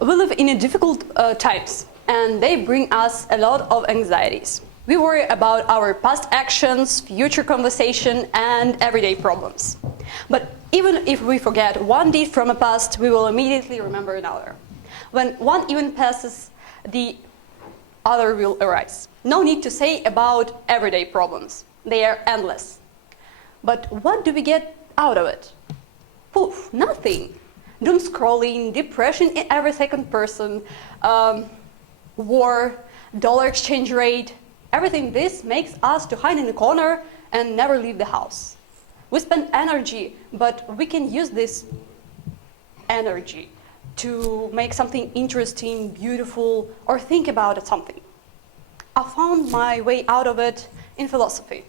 We live in a difficult times, and they bring us a lot of anxieties. We worry about our past actions, future conversation, and everyday problems. But even if we forget one deed from the past, we will immediately remember another. When one event passes, the other will arise. No need to say about everyday problems. They are endless. But what do we get out of it? Poof, nothing. Doom scrolling, depression in every second person, war, dollar exchange rate, everything this makes us to hide in a corner and never leave the house. We spend energy, but we can use this energy to make something interesting, beautiful, or think about something. I found my way out of it in philosophy.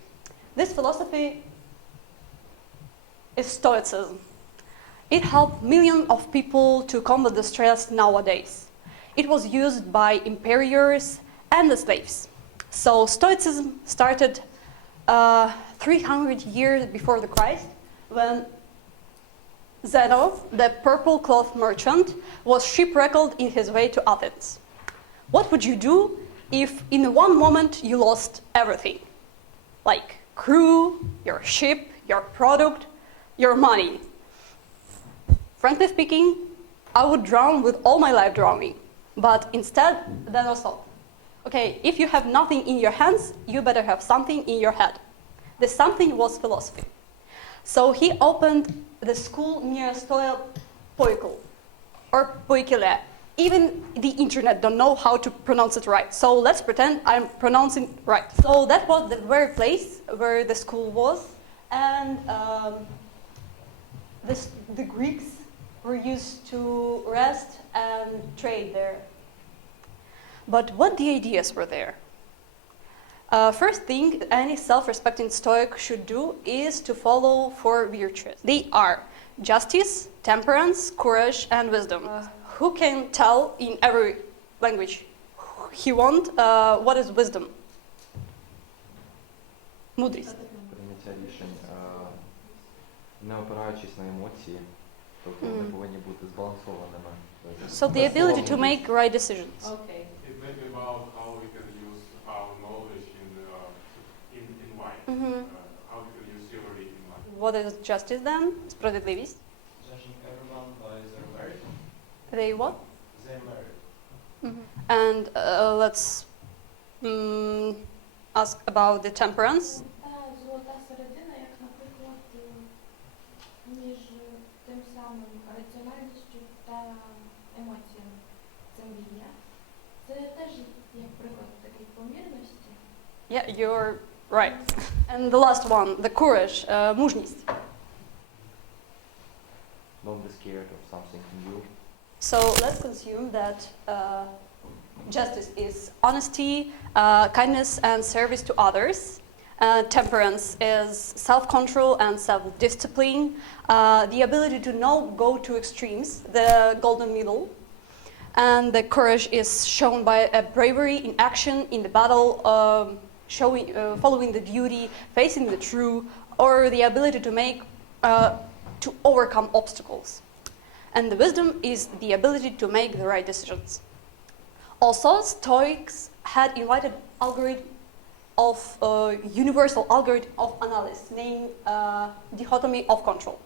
This philosophy is Stoicism. It helped millions of people to combat the stress nowadays. It was used by emperors and the slaves. So Stoicism started 300 years before the Christ, when Zieiel, the purple cloth merchant, was shipwrecked in his way to Athens. What would you do if in one moment you lost everything? Like crew, your ship, your product, your money. Frankly speaking, I would drown with all my life drowning. But instead, then I thought, okay, if you have nothing in your hands, you better have something in your head. The something was philosophy. So he opened the school near Stoia Poikil, or Poikile. Even the internet don't know how to pronounce it right. So let's pretend I'm pronouncing right. So that was the very place where the school was. And the Greeks were used to rest and trade there. But what the ideas were there? First thing any self-respecting Stoic should do is to follow four virtues. They are justice, temperance, courage, and wisdom. Who can tell in every language he wants what is wisdom? Мудрість. Прийняття рішень, не опираючись на емоції, тобто вони повинні бути збалансованими. So the ability to make right decisions. Okay. It may be about how we can use our knowledge in life. How we can use theory in life. What is justice then? Справедливість. Judging everyone by their merit. They what? Their merit. And let's ask about the temperance. Золота середина, як, наприклад, між тим самим раціональністю та емоціями. Це мрія. Це теж як приклад такої помірності. Yeah, you're right. And the last one, the courage, мужність. Don't be scared of something new. So let's consume that justice is honesty, kindness and service to others. Temperance is self-control and self-discipline. The ability to not go to extremes, the golden middle. And the courage is shown by a bravery in action in the battle, following the duty, facing the true, or the ability to overcome obstacles. And the wisdom is the ability to make the right decisions. Also, Stoics had invited universal algorithm of analysis named dichotomy of control.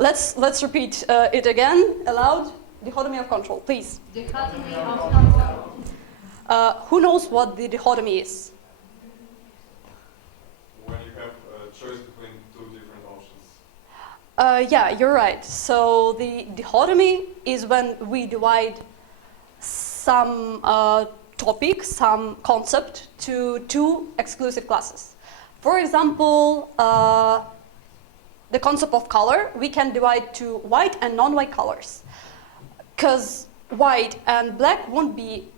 Let's repeat it again aloud. Dichotomy of control, please. Dichotomy of control. Who knows what the dichotomy is? When you have a choice between two different options. Yeah, you're right. So the dichotomy is when we divide some topic, some concept to two exclusive classes. For example, the concept of color, we can divide to white and non-white colors. Because white and black won't be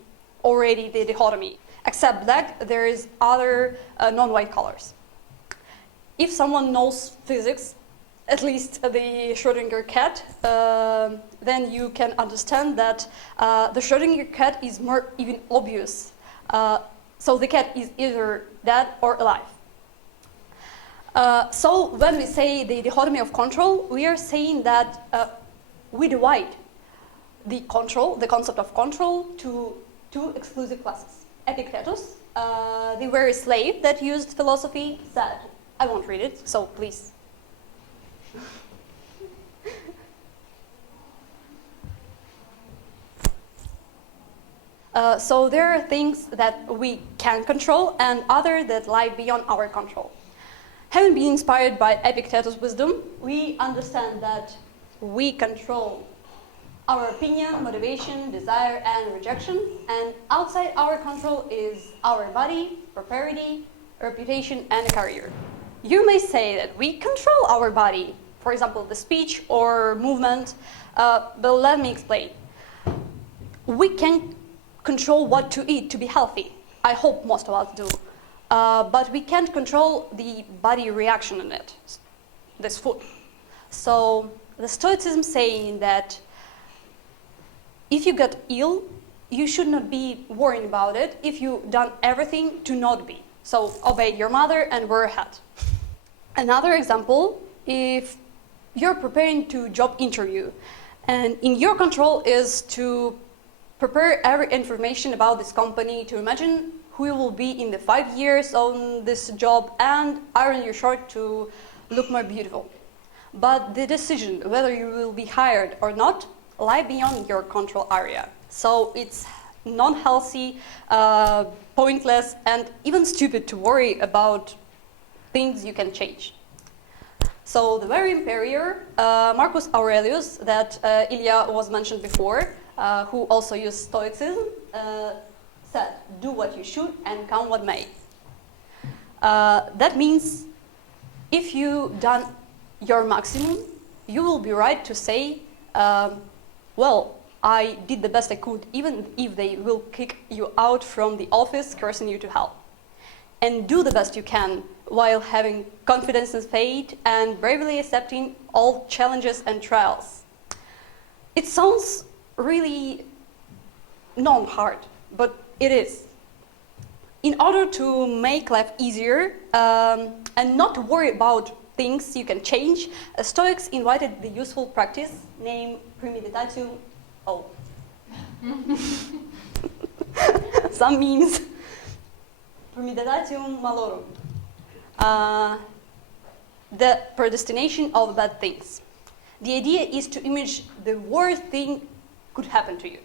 already the dichotomy. Except black, there is other non-white colors. If someone knows physics, at least the Schrödinger cat, then you can understand that the Schrödinger cat is more even obvious. So the cat is either dead or alive. So when we say the dichotomy of control, we are saying that we divide the concept of control, to two exclusive classes. Epictetus, the very slave that used philosophy, said, I won't read it, so please. So there are things that we can control and others that lie beyond our control. Having been inspired by Epictetus' wisdom, we understand that we control our opinion, motivation, desire, and rejection, and outside our control is our body, prosperity, reputation, and career. You may say that we control our body, for example, the speech or movement, but let me explain. We can control what to eat to be healthy. I hope most of us do. But we can't control the body reaction in it, this food. So the Stoicism saying that if you get ill, you should not be worried about it if you've done everything to not be. So obey your mother and wear a hat. Another example, if you're preparing to job interview and in your control is to prepare every information about this company, to imagine who you will be in the 5 years on this job and iron your shirt to look more beautiful. But the decision whether you will be hired or not lie beyond your control area. So it's non-healthy, pointless, and even stupid to worry about things you can change. So the very emperor, Marcus Aurelius, that Ilya was mentioned before, who also used Stoicism, said, do what you should and come what may. That means if you've done your maximum, you will be right to say, well, I did the best I could, even if they will kick you out from the office, cursing you to hell. And do the best you can while having confidence in fate and bravely accepting all challenges and trials. It sounds really non-hard, but it is. In order to make life easier and not to worry about things you can change, Stoics invited the useful practice named premeditatio. Oh. Some means premeditatio malorum. The predestination of bad things. The idea is to image the worst thing could happen to you.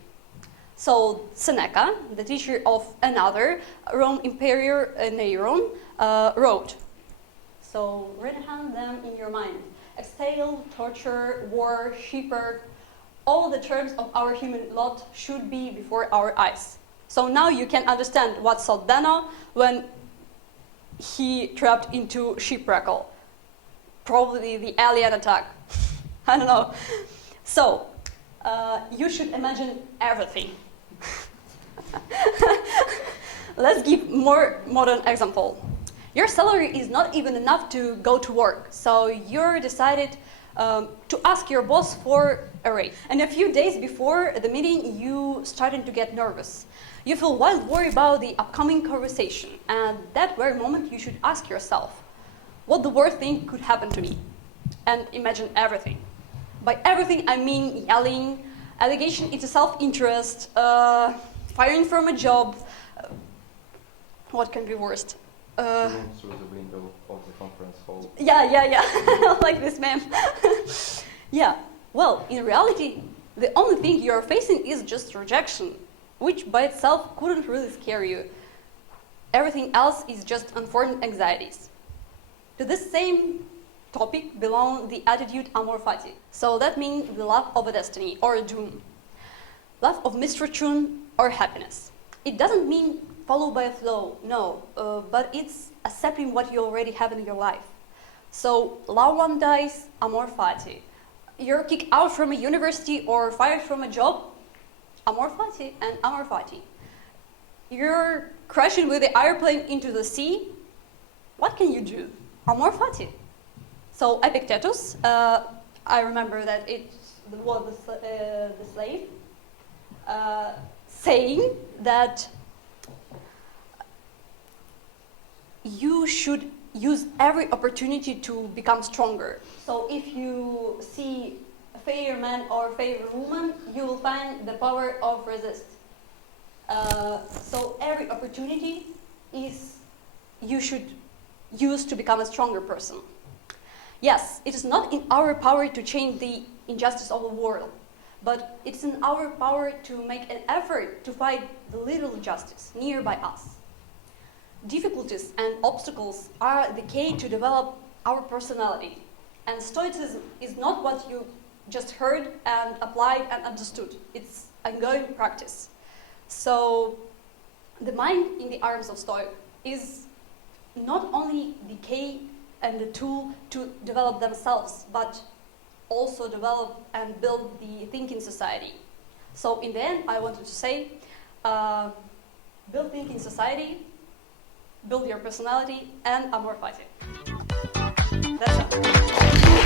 So Seneca, the teacher of another Rome Emperor Neron, wrote, so read them in your mind. Exile, torture, war, shepherd, all the terms of our human lot should be before our eyes. So now you can understand what thought Dano when he trapped into shipwreck. Probably the alien attack. I don't know. So you should imagine everything. Let's give more modern example. Your salary is not even enough to go to work, so you're decided to ask your boss for a raise. And a few days before the meeting, you started to get nervous. You feel wild worry about the upcoming conversation, and that very moment you should ask yourself, what the worst thing could happen to me? And imagine everything. By everything, I mean yelling, allegation into self-interest, firing from a job. What can be worst? Shooting through the window of the conference hall. Yeah. Like this man. Yeah. Well, in reality, the only thing you're facing is just rejection, which by itself couldn't really scare you. Everything else is just unformed anxieties. To this same topic belong the attitude amor fati. So that means the love of a destiny or a doom. Love of misfortune or happiness. It doesn't mean follow by a flow, no, but it's accepting what you already have in your life. So loved one dies, amor fati. You're kicked out from a university or fired from a job, amor fati and amor fati. You're crashing with the airplane into the sea, what can you do? Amor fati. So Epictetus, I remember that it was the slave, saying that you should use every opportunity to become stronger. So if you see a fair man or fair woman, you will find the power of resist. So every opportunity you should use to become a stronger person. Yes, it is not in our power to change the injustice of the world, but it's in our power to make an effort to fight the little justice nearby us. Difficulties and obstacles are the key to develop our personality. And Stoicism is not what you just heard and applied and understood. It's ongoing practice. So the mind in the arms of Stoic is not only the key and the tool to develop themselves, but also develop and build the thinking society. So in the end, I wanted to say, build thinking society, build your personality, and amor fati. That's it.